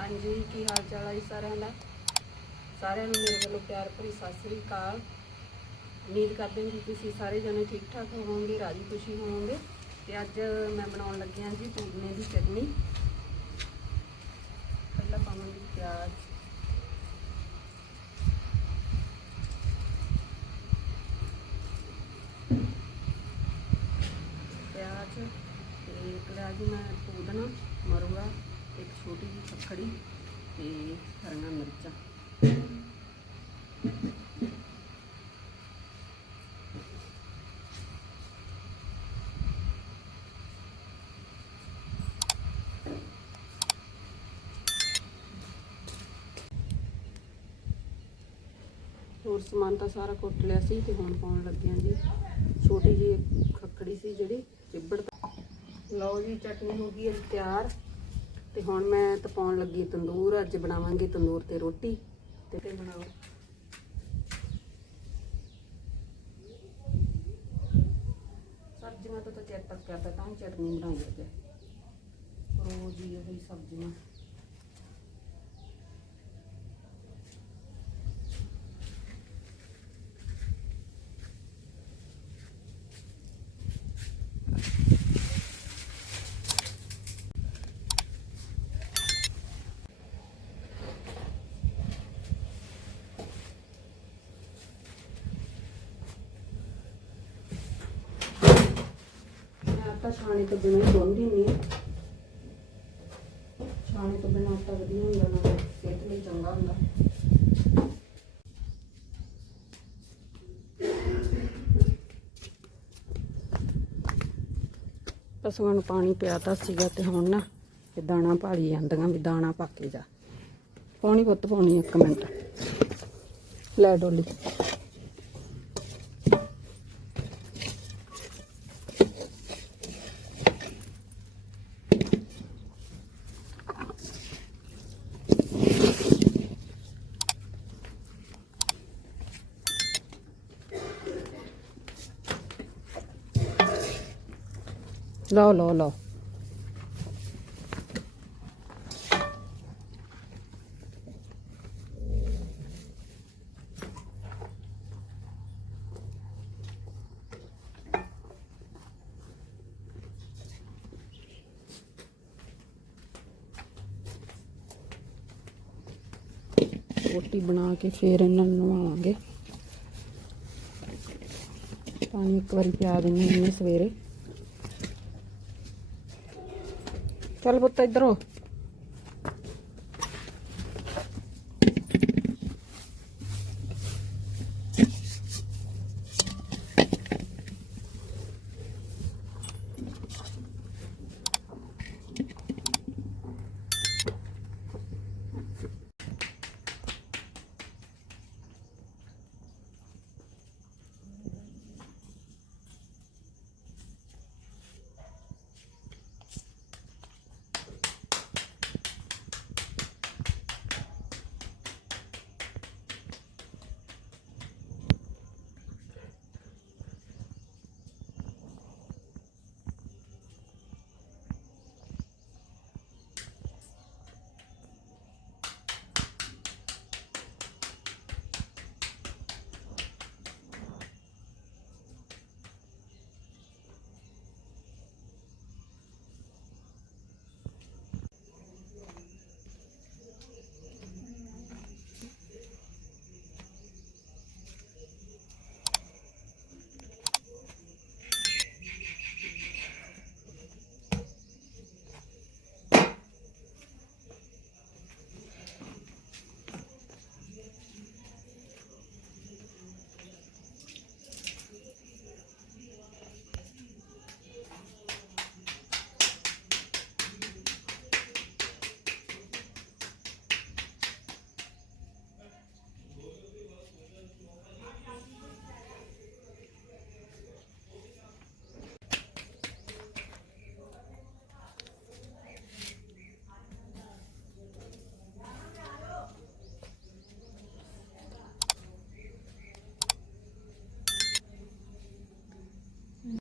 ਹਾਂਜੀ, ਕੀ ਹਾਲ ਚਾਲ ਹੈ ਜੀ ਸਾਰਿਆਂ ਦਾ? ਸਾਰਿਆਂ ਨੂੰ ਮੇਰੇ ਵੱਲੋਂ ਪਿਆਰ ਭਰੀ ਸਤਿ ਸ੍ਰੀ ਅਕਾਲ। ਉਮੀਦ ਕਰਦੇ ਹਾਂ ਕਿ ਤੁਸੀਂ ਸਾਰੇ ਜਣੇ ਠੀਕ ਠਾਕ ਹੋਵੋਗੇ, ਰਾਜੀ ਖੁਸ਼ੀ ਹੋਵੋਗੇ। ਤੇ ਅੱਜ ਮੈਂ ਬਣਾਉਣ ਲੱਗੀ ਹਾਂ ਜੀ ਪੂਦਨੇ ਦੀ ਚਟਨੀ। ਪਹਿਲਾਂ ਪਾਵਾਂਗੀ ਪਿਆਜ਼। ਪਿਆਜ਼ ਤੇ ਇੱਕ ਲਿਆ ਜੀ ਮੈਂ ਪੁਦੀਨਾ ਮਰੂਗਾ। ਇੱਕ ਛੋਟੀ ਜਿਹੀ ਖੱਖੜੀ ਤੇ ਹਰੀਆਂ ਮਿਰਚਾਂ ਹੋਰ ਸਮਾਨ ਤਾਂ ਸਾਰਾ ਕੁੱਟ ਲਿਆ ਸੀ ਤੇ ਹੁਣ ਪਾਉਣ ਲੱਗਿਆ ਜੀ ਛੋਟੀ ਜਿਹੀ ਖੱਖੜੀ ਸੀ ਜਿਹੜੀ ਚਿੱਬੜ ਲਓ ਜੀ ਚਟਨੀ ਹੋ ਗਈ ਹੈ ਤਿਆਰ ਤੇ ਹੁਣ ਮੈਂ ਤਪਾਉਣ ਲੱਗੀ ਤੰਦੂਰ, ਅੱਜ ਬਣਾਵਾਂਗੇ ਤੰਦੂਰ ਤੇ ਰੋਟੀ ਤੇ ਤੇ ਬਣਾਓ। ਸਬਜ਼ੀਆਂ ਤੋਂ ਤਾਂ ਚਿਰ ਕਰਦਾ ਤਾਂ ਚਟਨੀ ਬਣਾਈ ਅੱਜ ਰੋਜ਼ ਹੀ ਉਹੀ ਸਬਜ਼ੀਆਂ। ਆਟਾ ਛਾਣੇ ਤੋਂ ਬਿਨਾਂ ਹੀ ਗੁੰਨ ਦਿੰਦੀ ਛਾਣੇ ਤੋਂ ਬਿਨਾਂ ਆਟਾ ਵਧੀਆ ਹੁੰਦਾ ਨਾ, ਸਿਹਤ ਲਈ ਚੰਗਾ ਹੁੰਦਾ। ਪਸ਼ੂਆਂ ਨੂੰ ਪਾਣੀ ਪਿਆਤਾ ਸੀਗਾ ਤੇ ਹੁਣ ਨਾ ਇਹ ਦਾਣਾ ਭਾਲੀ ਜਾਂਦੀਆਂ ਵੀ ਦਾਣਾ ਪਾ ਕੇ ਜਾ। ਪਾਣੀ ਪੁੱਤ ਪਾਉਣੀ ਇੱਕ ਮਿੰਟ। ਲੈ ਡੋਲੀ। ਲਓ ਲਓ ਲਓ ਰੋਟੀ ਬਣਾ ਕੇ ਫੇਰ ਇਹਨਾਂ ਨੂੰ ਨਵਾਵਾਂਗੇ ਪਾਣੀ ਇੱਕ ਵਾਰੀ ਪਿਆ ਦਿੰਦੇ ਹਾਂ ਇਹਨੇ ਸਵੇਰੇ ਚੱਲ ਪੁੱਤ ਇੱਧਰ ਹੋ